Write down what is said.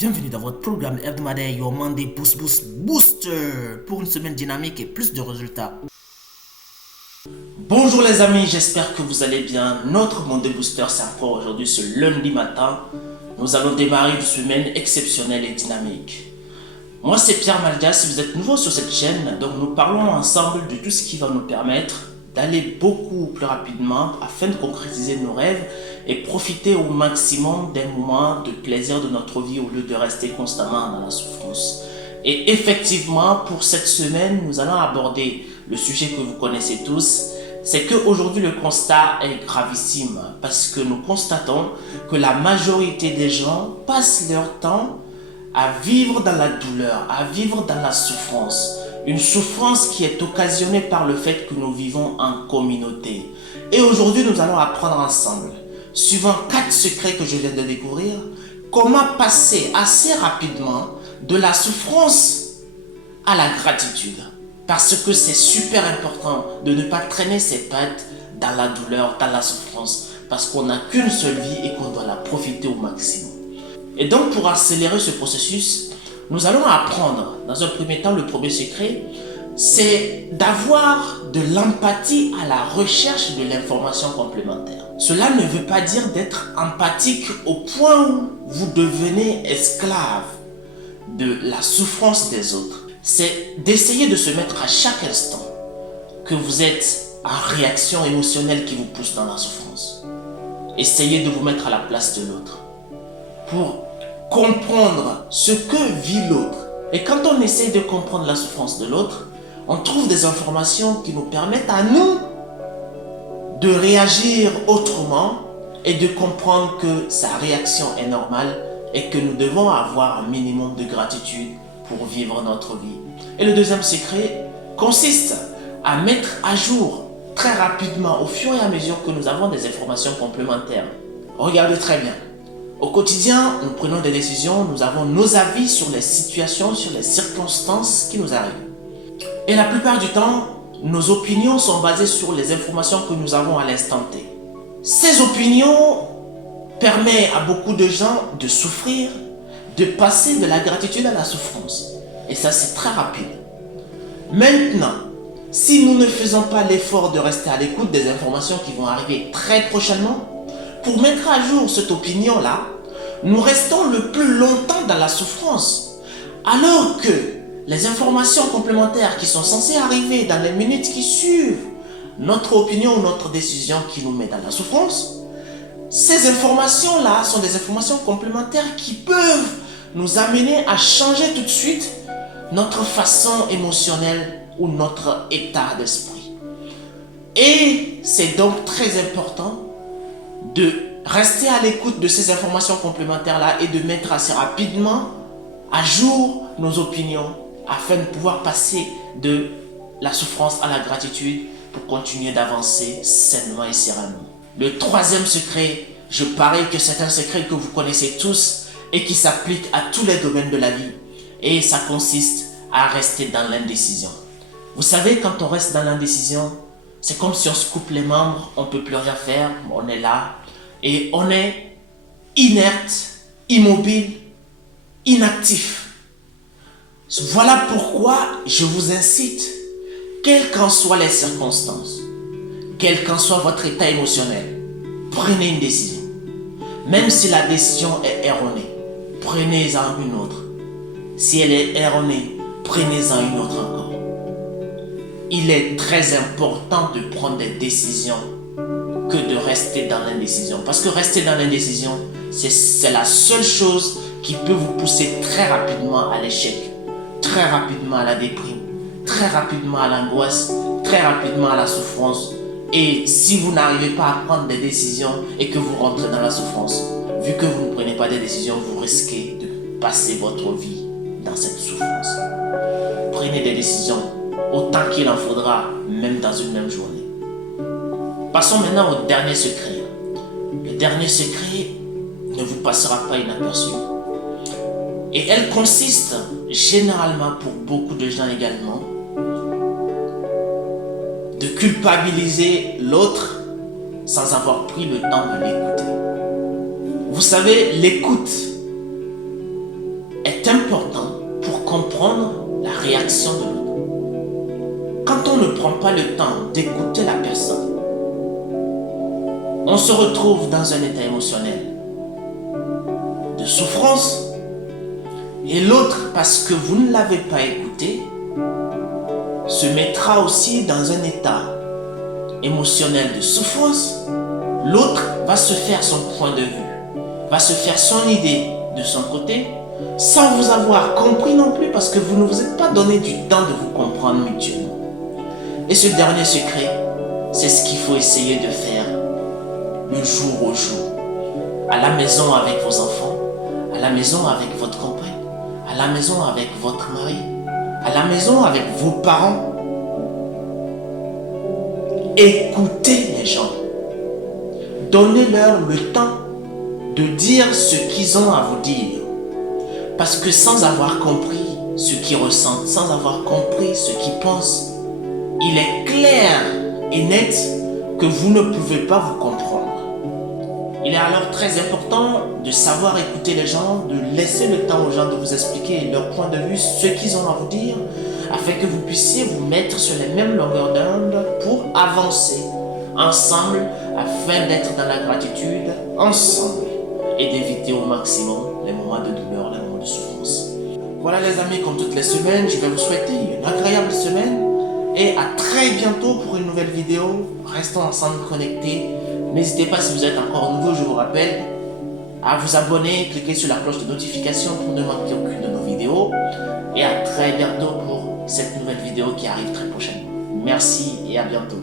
Bienvenue dans votre programme hebdomadaire Your Monday Boost Boost Booster pour une semaine dynamique et plus de résultats. Bonjour les amis, j'espère que vous allez bien. Notre Monday Booster c'est encore aujourd'hui ce lundi matin. Nous allons démarrer une semaine exceptionnelle et dynamique. Moi c'est Pierre Maldia, si vous êtes nouveau sur cette chaîne, donc nous parlons ensemble de tout ce qui va nous permettre d'aller beaucoup plus rapidement afin de concrétiser nos rêves et profiter au maximum des moments de plaisir de notre vie au lieu de rester constamment dans la souffrance. Et effectivement, pour cette semaine, nous allons aborder le sujet que vous connaissez tous. C'est qu'aujourd'hui, le constat est gravissime parce que nous constatons que la majorité des gens passent leur temps à vivre dans la douleur, à vivre dans la souffrance. Une souffrance qui est occasionnée par le fait que nous vivons en communauté. Et aujourd'hui, nous allons apprendre ensemble, suivant 4 secrets que je viens de découvrir, comment passer assez rapidement de la souffrance à la gratitude. Parce que c'est super important de ne pas traîner ses pattes dans la douleur, dans la souffrance. Parce qu'on n'a qu'une seule vie et qu'on doit la profiter au maximum. Et donc, pour accélérer ce processus, nous allons apprendre, dans un premier temps, le premier secret, c'est d'avoir de l'empathie à la recherche de l'information complémentaire. Cela ne veut pas dire d'être empathique au point où vous devenez esclave de la souffrance des autres. C'est d'essayer de se mettre à chaque instant que vous êtes en réaction émotionnelle qui vous pousse dans la souffrance. Essayez de vous mettre à la place de l'autre pour comprendre ce que vit l'autre. Et quand on essaie de comprendre la souffrance de l'autre, on trouve des informations qui nous permettent à nous de réagir autrement et de comprendre que sa réaction est normale et que nous devons avoir un minimum de gratitude pour vivre notre vie. Et le deuxième secret consiste à mettre à jour très rapidement, au fur et à mesure que nous avons des informations complémentaires. Regardez très bien. Au quotidien, nous prenons des décisions, nous avons nos avis sur les situations, sur les circonstances qui nous arrivent. Et la plupart du temps, nos opinions sont basées sur les informations que nous avons à l'instant T. Ces opinions permettent à beaucoup de gens de souffrir, de passer de la gratitude à la souffrance. Et ça, c'est très rapide. Maintenant, si nous ne faisons pas l'effort de rester à l'écoute des informations qui vont arriver très prochainement, pour mettre à jour cette opinion-là, nous restons le plus longtemps dans la souffrance. Alors que les informations complémentaires qui sont censées arriver dans les minutes qui suivent notre opinion ou notre décision qui nous met dans la souffrance, ces informations-là sont des informations complémentaires qui peuvent nous amener à changer tout de suite notre façon émotionnelle ou notre état d'esprit. Et c'est donc très important de rester à l'écoute de ces informations complémentaires-là et de mettre assez rapidement à jour nos opinions afin de pouvoir passer de la souffrance à la gratitude pour continuer d'avancer sainement et sereinement. Le troisième secret, je parie que c'est un secret que vous connaissez tous et qui s'applique à tous les domaines de la vie. Et ça consiste à rester dans l'indécision. Vous savez, quand on reste dans l'indécision, c'est comme si on se coupe les membres, on ne peut plus rien faire, on est là et on est inerte, immobile, inactif. Voilà pourquoi je vous incite, quelles qu'en soient les circonstances, quel qu'en soit votre état émotionnel, prenez une décision. Même si la décision est erronée, prenez-en une autre. Si elle est erronée, prenez-en une autre encore. Il est très important de prendre des décisions que de rester dans l'indécision. Parce que rester dans l'indécision, c'est la seule chose qui peut vous pousser très rapidement à l'échec, très rapidement à la déprime, très rapidement à l'angoisse, très rapidement à la souffrance. Et si vous n'arrivez pas à prendre des décisions et que vous rentrez dans la souffrance, vu que vous ne prenez pas des décisions, vous risquez de passer votre vie dans cette souffrance. Prenez des décisions autant qu'il en faudra, même dans une même journée. Passons maintenant au dernier secret. Le dernier secret ne vous passera pas inaperçu. Et elle consiste généralement pour beaucoup de gens également de culpabiliser l'autre sans avoir pris le temps de l'écouter. Vous savez, l'écoute important pour comprendre la réaction de l'autre. Quand on ne prend pas le temps d'écouter la personne, on se retrouve dans un état émotionnel de souffrance, et l'autre, parce que vous ne l'avez pas écouté, se mettra aussi dans un état émotionnel de souffrance. L'autre va se faire son point de vue, va se faire son idée de son côté, sans vous avoir compris non plus, parce que vous ne vous êtes pas donné du temps de vous comprendre mutuellement. Et ce dernier secret, c'est ce qu'il faut essayer de faire le jour au jour, à la maison avec vos enfants, à la maison avec votre compagne, à la maison avec votre mari, à la maison avec vos parents. Écoutez les gens. Donnez-leur le temps de dire ce qu'ils ont à vous dire. Parce que sans avoir compris ce qu'ils ressentent, sans avoir compris ce qu'ils pensent, il est clair et net que vous ne pouvez pas vous comprendre. Il est alors très important de savoir écouter les gens, de laisser le temps aux gens de vous expliquer leur point de vue, ce qu'ils ont à vous dire, afin que vous puissiez vous mettre sur les mêmes longueurs d'onde pour avancer ensemble, afin d'être dans la gratitude ensemble et d'éviter au maximum les moments de douleur, les moments de souffrance. Voilà les amis, comme toutes les semaines, je vais vous souhaiter une agréable semaine et à très bientôt pour une nouvelle vidéo. Restons ensemble connectés. N'hésitez pas, si vous êtes encore nouveau, je vous rappelle, à vous abonner, cliquez sur la cloche de notification pour ne manquer aucune de nos vidéos. Et à très bientôt pour cette nouvelle vidéo qui arrive très prochainement. Merci et à bientôt.